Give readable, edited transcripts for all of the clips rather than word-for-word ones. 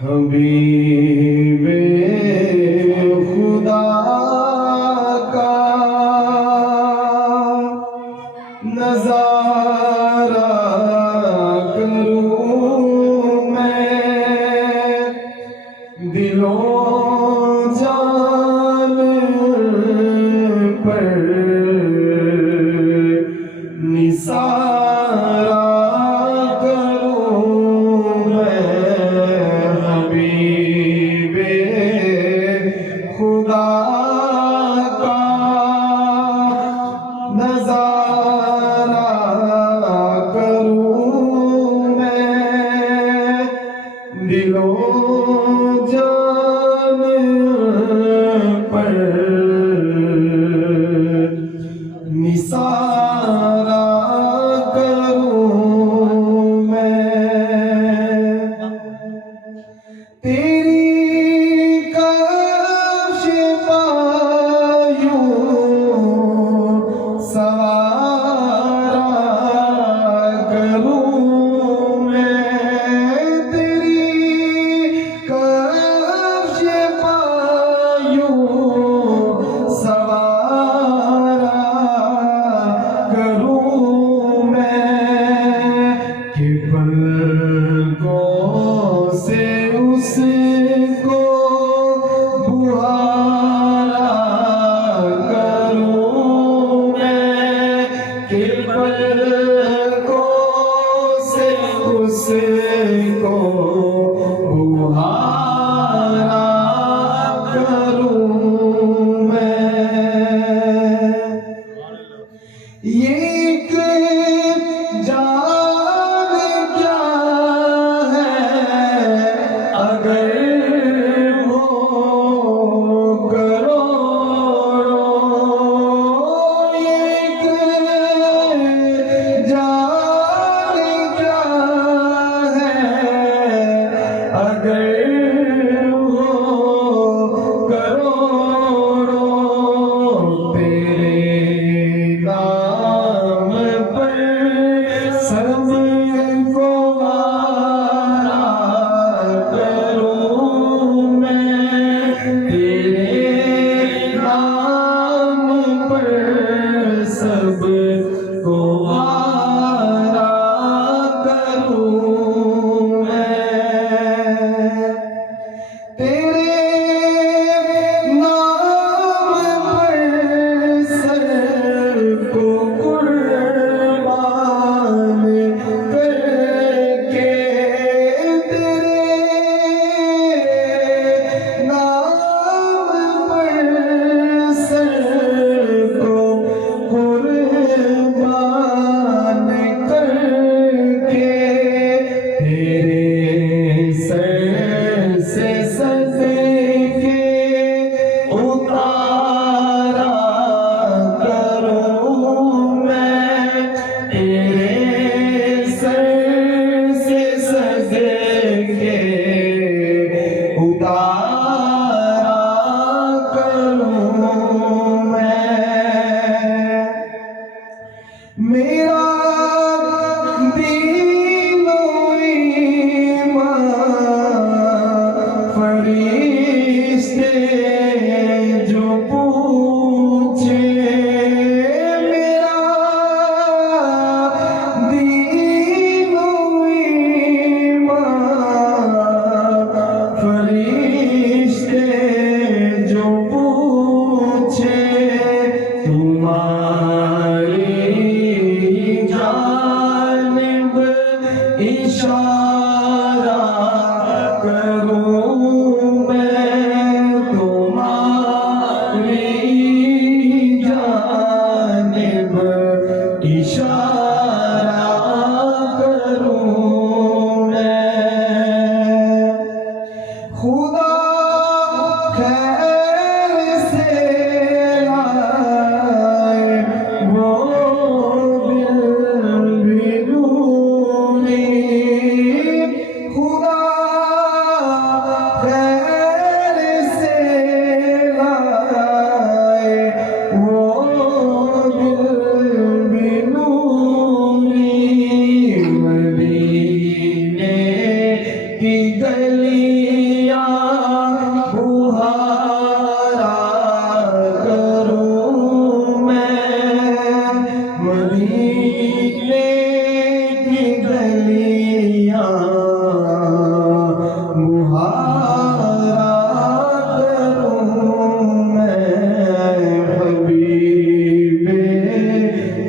हबीबे खुदा का नजारा करूं मैं, दिलो जान पर निसारा करूं मैं। हबीबे खुदा का नजारा करूं मैं, दिलो जान पर निसारा करूं मैं। तेरी कश पायूं सवारा करूं मैं, तेरी कश पायूं सवारा करूं मैं, कि पलकों से उसको बुहारा करूं मैं, कि पलकों से उसको बुहारा करूं मैं। ये एक जान क्या है अगर वो करोड़ों, ये एक जान क्या है अगर वो करोड़ों। तेरे नाम पर सबको वारा करूं मैं, तेरे नाम पर सबको वारा करूं मैं। तेरे नाम पर सर को कुर्बान करके, तेरे नाम पर सर को कुर्बान करके, तेरे सर से सदके उतारा करूं मैं, तेरे सर से सदके उतारा करूं मैं। मेरा दीनो ईमान फरिश्ते जो पूछे, मेरा दीनो ईमान फरिश्ते जो पूछे, तुम्हारी जानिब इशारा करूं मैं, तुम्हारी जानिब इशारा करूं मैं। खुदा खैर से लाए वो बिल भी दूरी, खुदा गलियां बुहारा करूं मैं, मदीने की गलियां बुहारा करूं मैं, हबीबे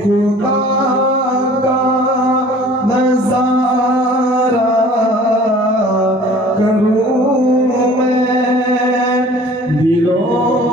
खुदा का नज़ारा करूं मैं, दिलों